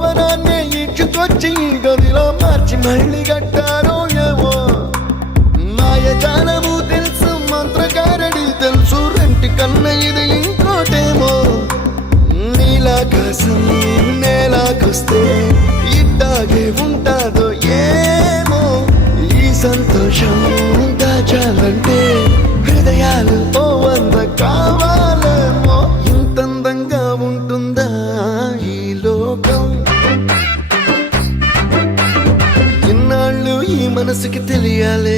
భవనాన్ని ఇచ్చుకొచ్చి గదిలో మార్చి మళ్ళీ కట్టారో ఏమో మాయజాలము తెలుసు మంత్రకారడి తెలుసు రెంటి కన్న ఇది ఇంకోటేమో నీలాకాశం నేలాకొస్తే ఇట్టాగే ఉంటాదో ఏమో ఈ సంతోషం దాచాలంటే హృదయాలు ఓ వంద కావాలేమో ఇంతందంగా ఉంటుందా ఈ లోకం ఇన్నాళ్ళు ఈ మనసుకి తెలియాలే